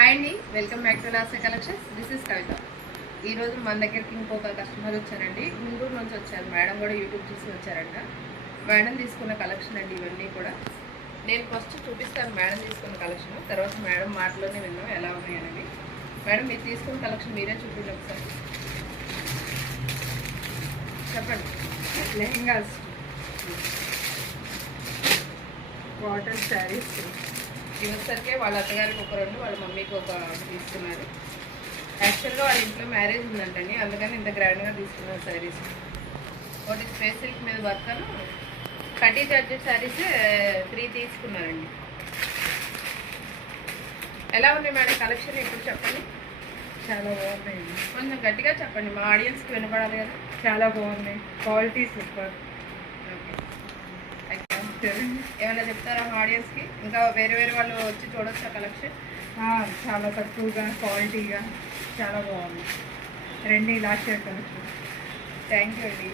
Hi అండి, welcome back to last collections. This is Kavitha. ఈరోజు మన దగ్గరికి ఇంకొక కస్టమర్ వచ్చారండి. గుంటూరు నుంచి వచ్చారు. మేడం కూడా యూట్యూబ్ చూసి వచ్చారంట. మేడం తీసుకున్న కలెక్షన్ అండి ఇవన్నీ కూడా. నేను ఫస్ట్ చూపిస్తాను మేడం తీసుకున్న కలెక్షన్, తర్వాత మేడం మాటలోనే విన్నాం ఎలా ఉన్నాయనేది. మేడం మీరు తీసుకున్న కలెక్షన్ మీరే చూపించండి ఒకసారి, చెప్పండి. లెహంగాస్, కాటన్ శారీస్ ఇవి వచ్చేసరికి వాళ్ళ అత్తగారికి ఒక రెండు, వాళ్ళ మమ్మీకి ఒక తీసుకున్నారు. యాక్చువల్గా వాళ్ళ ఇంట్లో మ్యారేజ్ ఉందంటండి, అందుకని ఇంత గ్రాండ్గా తీసుకున్నారు శారీస్. ఒకటి స్పేస్ సిల్క్ మీద వర్కను కటీ జార్జెట్ శారీస్ 3 తీసుకున్నారండి. ఎలా ఉంది మేడం కలెక్షన్ ఇప్పుడు చెప్పండి. చాలా బాగున్నాయి. కొంచెం గట్టిగా చెప్పండి, మా ఆడియన్స్కి వినపడాలి కదా. చాలా బాగున్నాయి, క్వాలిటీ సూపర్. ఏమైనా చెప్తారా మా ఆడియన్స్కి? ఇంకా వేరే వేరే వాళ్ళు వచ్చి చూడొచ్చా కలెక్షన్? చాలా తక్కువగా క్వాలిటీగా చాలా బాగుంది. రండి last year collection. Thank you అండి.